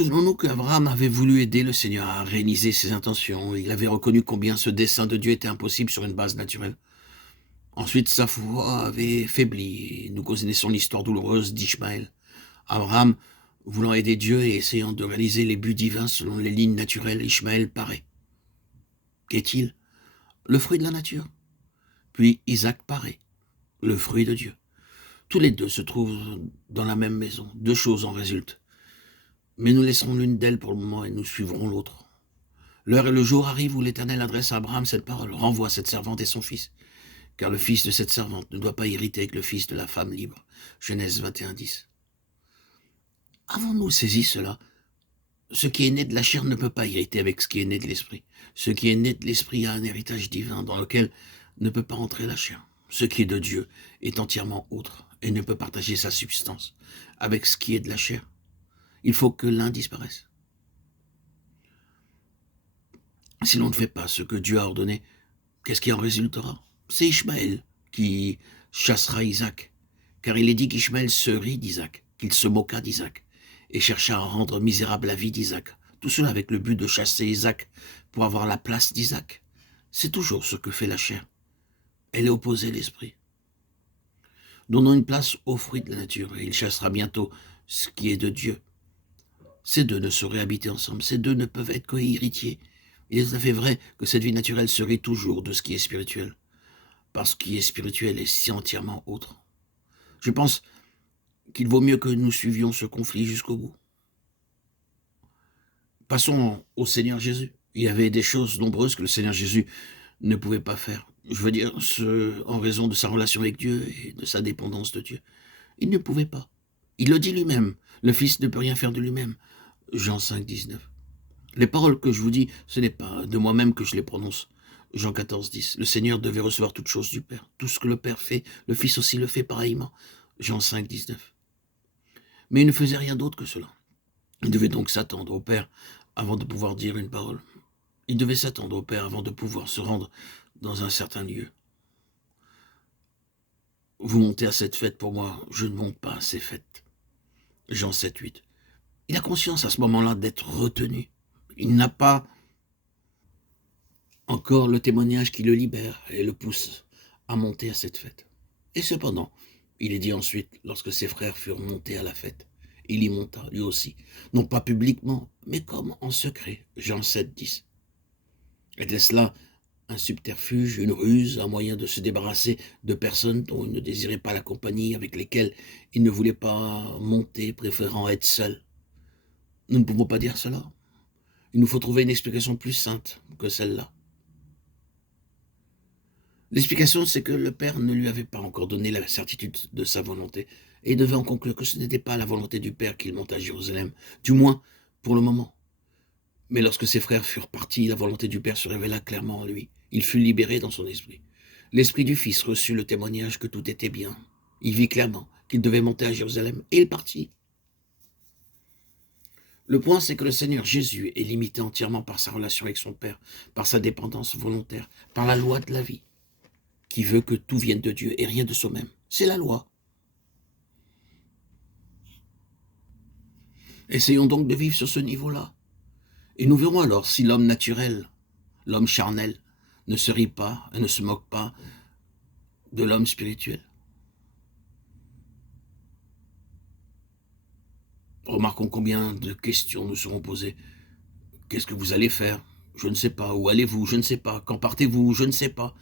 Souvenons-nous qu'Abraham avait voulu aider le Seigneur à réaliser ses intentions. Il avait reconnu combien ce dessein de Dieu était impossible sur une base naturelle. Ensuite, sa foi avait faibli, et nous connaissons l'histoire douloureuse d'Ishmaël. Abraham, voulant aider Dieu et essayant de réaliser les buts divins selon les lignes naturelles, Ishmaël paraît. Qu'est-il? Le fruit de la nature. Puis Isaac paraît, le fruit de Dieu. Tous les deux se trouvent dans la même maison. Deux choses en résultent. Mais nous laisserons l'une d'elles pour le moment et nous suivrons l'autre. L'heure et le jour arrivent où l'Éternel adresse à Abraham cette parole. Renvoie cette servante et son fils. Car le fils de cette servante ne doit pas hériter avec le fils de la femme libre. Genèse 21, 10. Avons-nous saisi cela? Ce qui est né de la chair ne peut pas hériter avec ce qui est né de l'esprit. Ce qui est né de l'esprit a un héritage divin dans lequel ne peut pas entrer la chair. Ce qui est de Dieu est entièrement autre et ne peut partager sa substance avec ce qui est de la chair. Il faut que l'un disparaisse. Si l'on ne fait pas ce que Dieu a ordonné, qu'est-ce qui en résultera? C'est Ishmaël qui chassera Isaac, car il est dit qu'Ishmaël se rit d'Isaac, qu'il se moqua d'Isaac, et chercha à rendre misérable la vie d'Isaac. Tout cela avec le but de chasser Isaac pour avoir la place d'Isaac. C'est toujours ce que fait la chair. Elle est opposée à l'esprit. Donnons une place aux fruits de la nature, et il chassera bientôt ce qui est de Dieu. Ces deux ne sauraient habiter ensemble, ces deux ne peuvent être co-héritiers. Il est tout à fait vrai que cette vie naturelle se rit toujours de ce qui est spirituel, parce que ce qui est spirituel est si entièrement autre. Je pense qu'il vaut mieux que nous suivions ce conflit jusqu'au bout. Passons au Seigneur Jésus. Il y avait des choses nombreuses que le Seigneur Jésus ne pouvait pas faire. Je veux dire, en raison de sa relation avec Dieu et de sa dépendance de Dieu. Il ne pouvait pas. Il le dit lui-même. Le Fils ne peut rien faire de lui-même. Jean 5, 19. Les paroles que je vous dis, ce n'est pas de moi-même que je les prononce. Jean 14, 10. Le Seigneur devait recevoir toutes choses du Père. Tout ce que le Père fait, le Fils aussi le fait pareillement. Jean 5, 19. Mais il ne faisait rien d'autre que cela. Il devait donc s'attendre au Père avant de pouvoir dire une parole. Il devait s'attendre au Père avant de pouvoir se rendre dans un certain lieu. Vous montez à cette fête pour moi, je ne monte pas à ces fêtes. Jean 7, 8. Il a conscience à ce moment-là d'être retenu. Il n'a pas encore le témoignage qui le libère et le pousse à monter à cette fête. Et cependant, il est dit ensuite, lorsque ses frères furent montés à la fête, il y monta lui aussi, non pas publiquement, mais comme en secret. Jean 7, 10. Était-ce là un subterfuge, une ruse, un moyen de se débarrasser de personnes dont il ne désirait pas la compagnie, avec lesquelles il ne voulait pas monter, préférant être seul? Nous ne pouvons pas dire cela. Il nous faut trouver une explication plus sainte que celle-là. L'explication, c'est que le Père ne lui avait pas encore donné la certitude de sa volonté, et il devait en conclure que ce n'était pas la volonté du Père qu'il monte à Jérusalem, du moins pour le moment. Mais lorsque ses frères furent partis, la volonté du Père se révéla clairement en lui. Il fut libéré dans son esprit. L'esprit du Fils reçut le témoignage que tout était bien. Il vit clairement qu'il devait monter à Jérusalem, et il partit. Le point, c'est que le Seigneur Jésus est limité entièrement par sa relation avec son Père, par sa dépendance volontaire, par la loi de la vie, qui veut que tout vienne de Dieu et rien de soi-même. C'est la loi. Essayons donc de vivre sur ce niveau-là. Et nous verrons alors si l'homme naturel, l'homme charnel, ne se rit pas et ne se moque pas de l'homme spirituel. Remarquons combien de questions nous seront posées. Qu'est-ce que vous allez faire? Je ne sais pas. Où allez-vous? Je ne sais pas. Quand partez-vous? Je ne sais pas.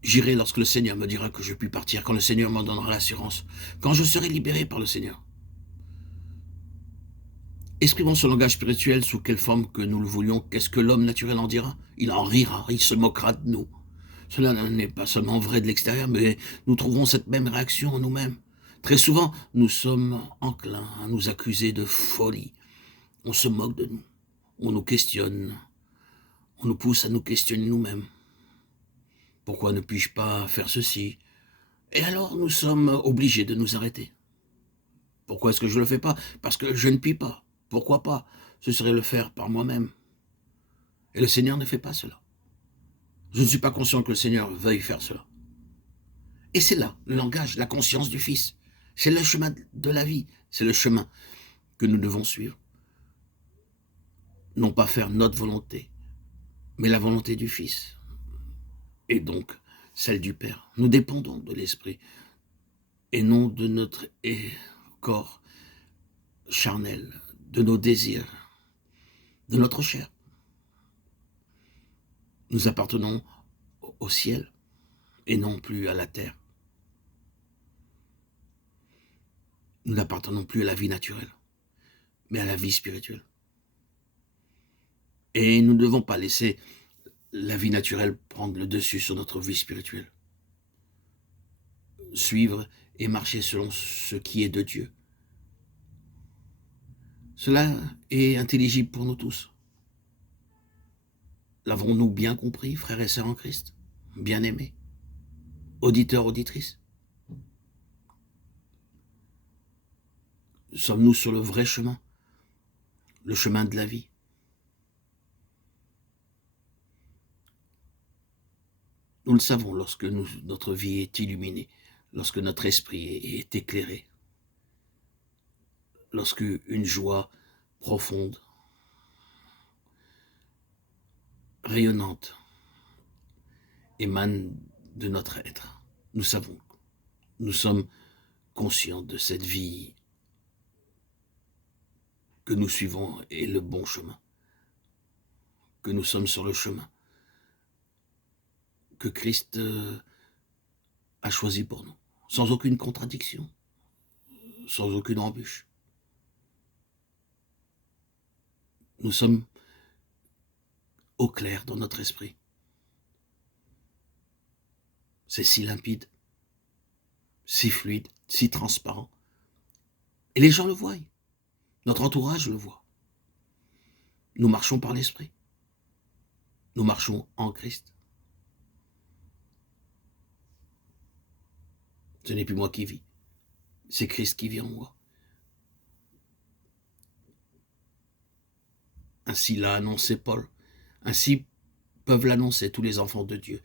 J'irai lorsque le Seigneur me dira que je puis partir, quand le Seigneur m'en donnera l'assurance, quand je serai libéré par le Seigneur. Exprimons ce langage spirituel sous quelle forme que nous le voulions. Qu'est-ce que l'homme naturel en dira? Il en rira, il se moquera de nous. Cela n'est pas seulement vrai de l'extérieur, mais nous trouverons cette même réaction en nous-mêmes. Très souvent, nous sommes enclins à nous accuser de folie. On se moque de nous, on nous questionne, on nous pousse à nous questionner nous-mêmes. Pourquoi ne puis-je pas faire ceci? Et alors nous sommes obligés de nous arrêter. Pourquoi est-ce que je ne le fais pas? Parce que je ne puis pas. Pourquoi pas? Ce serait le faire par moi-même. Et le Seigneur ne fait pas cela. Je ne suis pas conscient que le Seigneur veuille faire cela. Et c'est là le langage, la conscience du Fils. C'est le chemin de la vie. C'est le chemin que nous devons suivre. non pas faire notre volonté, mais la volonté du Fils, et donc celle du Père. Nous dépendons de l'Esprit, et non de notre corps charnel, de nos désirs, de notre chair. Nous appartenons au ciel, et non plus à la terre. Nous n'appartenons plus à la vie naturelle, mais à la vie spirituelle. Et nous ne devons pas laisser la vie naturelle prendre le dessus sur notre vie spirituelle. Suivre et marcher selon ce qui est de Dieu. Cela est intelligible pour nous tous. L'avons-nous bien compris, frères et sœurs en Christ, bien-aimés, auditeurs, auditrices? Sommes-nous sur le vrai chemin, le chemin de la vie? Nous le savons lorsque notre vie est illuminée, lorsque notre esprit est éclairé, lorsque une joie profonde, rayonnante, émane de notre être. Nous savons, nous sommes conscients de cette vie que nous suivons est le bon chemin, que nous sommes sur le chemin que Christ a choisi pour nous, sans aucune contradiction, sans aucune embûche. Nous sommes au clair dans notre esprit. C'est si limpide, si fluide, si transparent. Et les gens le voient. Notre entourage le voit. Nous marchons par l'esprit. Nous marchons en Christ. Ce n'est plus moi qui vis. C'est Christ qui vit en moi. Ainsi l'a annoncé Paul. Ainsi peuvent l'annoncer tous les enfants de Dieu.